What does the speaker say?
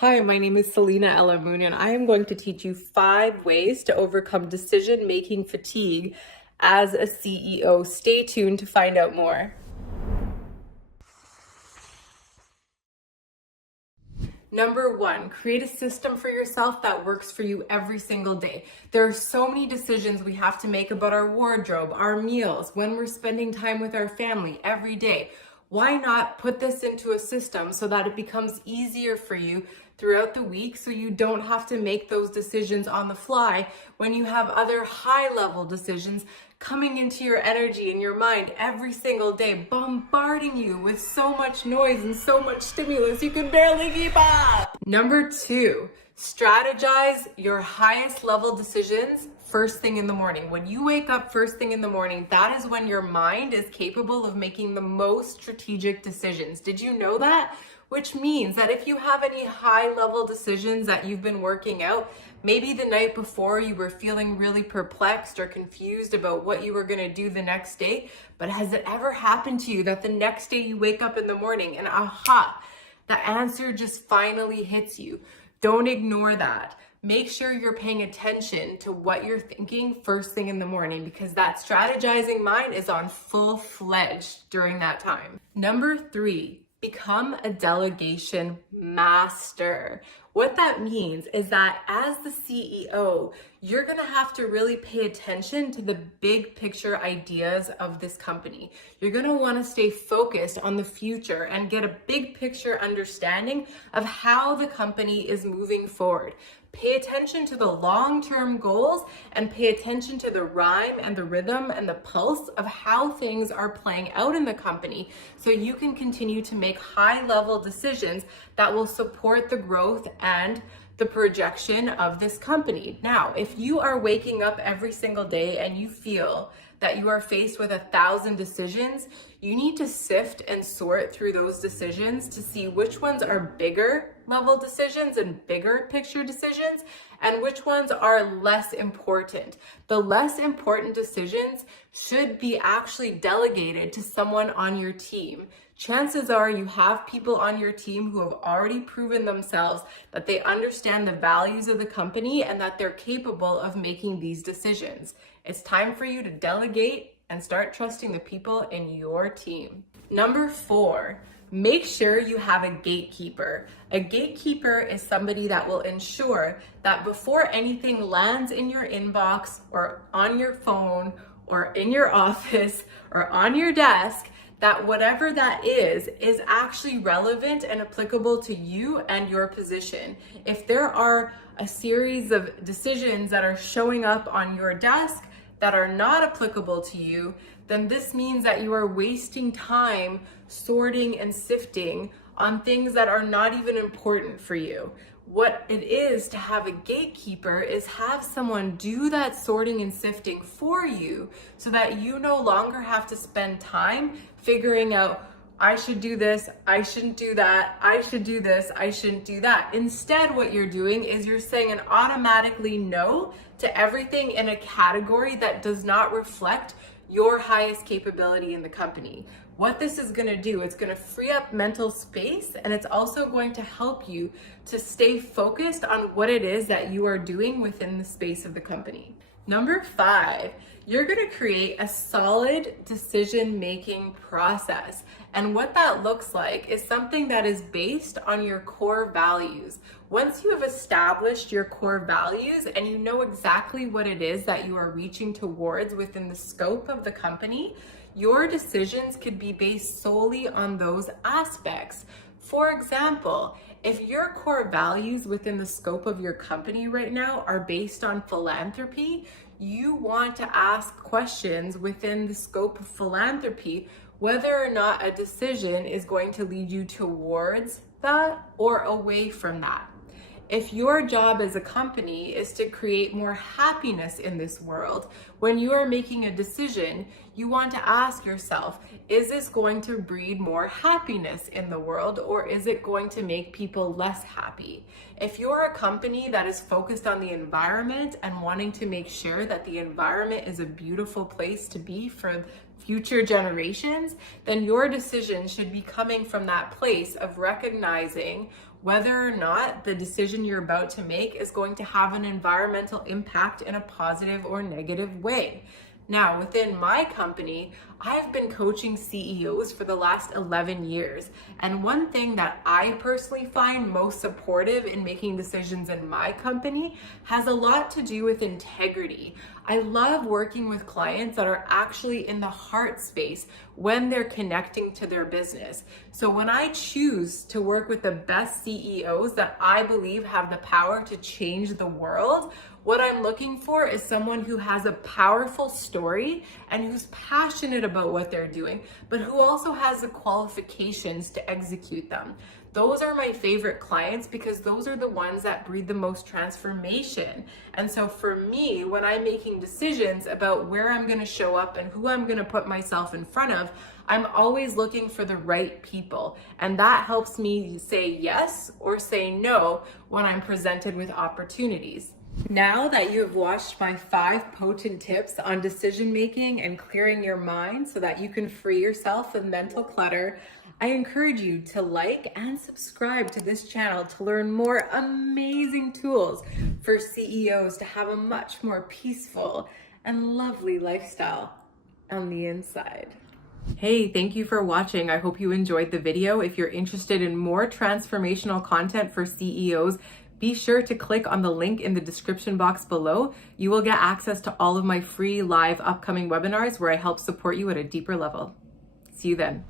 Hi, my name is Selena Ela Moon, and I am going to teach you 5 ways to overcome decision-making fatigue as a CEO. Stay tuned to find out more. Number 1, create a system for yourself that works for you every single day. There are so many decisions we have to make about our wardrobe, our meals, when we're spending time with our family every day. Why not put this into a system so that it becomes easier for you throughout the week so you don't have to make those decisions on the fly when you have other high-level decisions coming into your energy and your mind every single day, bombarding you with so much noise and so much stimulus you can barely keep up. Number 2, strategize your highest level decisions first thing in the morning. When you wake up first thing in the morning, that is when your mind is capable of making the most strategic decisions. Did you know that? Which means that if you have any high level decisions that you've been working out, maybe the night before you were feeling really perplexed or confused about what you were going to do the next day, but has it ever happened to you that the next day you wake up in the morning and aha, the answer just finally hits you? Don't ignore that. Make sure you're paying attention to what you're thinking first thing in the morning, because that strategizing mind is on full-fledged during that time. Number 3, become a delegation master. What that means is that as the CEO, you're going to have to really pay attention to the big picture ideas of this company. You're going to want to stay focused on the future and get a big picture understanding of how the company is moving forward. Pay attention to the long-term goals and pay attention to the rhyme and the rhythm and the pulse of how things are playing out in the company so you can continue to make high-level decisions that will support the growth and the projection of this company. Now, if you are waking up every single day and you feel that you are faced with 1,000 decisions, you need to sift and sort through those decisions to see which ones are bigger level decisions and bigger picture decisions and which ones are less important. The less important decisions should be actually delegated to someone on your team. Chances are you have people on your team who have already proven themselves that they understand the values of the company and that they're capable of making these decisions. It's time for you to delegate and start trusting the people in your team. Number 4, make sure you have a gatekeeper. A gatekeeper is somebody that will ensure that before anything lands in your inbox or on your phone or in your office or on your desk, that whatever that is actually relevant and applicable to you and your position. If there are a series of decisions that are showing up on your desk that are not applicable to you, then this means that you are wasting time sorting and sifting on things that are not even important for you. What it is to have a gatekeeper is have someone do that sorting and sifting for you so that you no longer have to spend time figuring out, I should do this, I shouldn't do that, I should do this, I shouldn't do that. Instead, what you're doing is you're saying an automatically no to everything in a category that does not reflect your highest capability in the company. What this is going to do, it's going to free up mental space, and it's also going to help you to stay focused on what it is that you are doing within the space of the company. Number 5, you're going to create a solid decision-making process. And what that looks like is something that is based on your core values. Once you have established your core values and you know exactly what it is that you are reaching towards within the scope of the company, your decisions could be based solely on those aspects. For example, if your core values within the scope of your company right now are based on philanthropy, you want to ask questions within the scope of philanthropy, whether or not a decision is going to lead you towards that or away from that. If your job as a company is to create more happiness in this world, when you are making a decision, you want to ask yourself, is this going to breed more happiness in the world, or is it going to make people less happy? If you're a company that is focused on the environment and wanting to make sure that the environment is a beautiful place to be for future generations, then your decision should be coming from that place of recognizing whether or not the decision you're about to make is going to have an environmental impact in a positive or negative way. Now, within my company, I've been coaching CEOs for the last 11 years. And one thing that I personally find most supportive in making decisions in my company has a lot to do with integrity. I love working with clients that are actually in the heart space when they're connecting to their business. So when I choose to work with the best CEOs that I believe have the power to change the world, what I'm looking for is someone who has a powerful story and who's passionate about what they're doing, but who also has the qualifications to execute them. Those are my favorite clients because those are the ones that breed the most transformation. And so for me, when I'm making decisions about where I'm going to show up and who I'm going to put myself in front of, I'm always looking for the right people. And that helps me say yes or say no when I'm presented with opportunities. Now that you have watched my 5 potent tips on decision making and clearing your mind so that you can free yourself of mental clutter, I encourage you to like and subscribe to this channel to learn more amazing tools for CEOs to have a much more peaceful and lovely lifestyle on the inside. Hey, thank you for watching. I hope you enjoyed the video. If you're interested in more transformational content for CEOs, be sure to click on the link in the description box below. You will get access to all of my free live upcoming webinars where I help support you at a deeper level. See you then.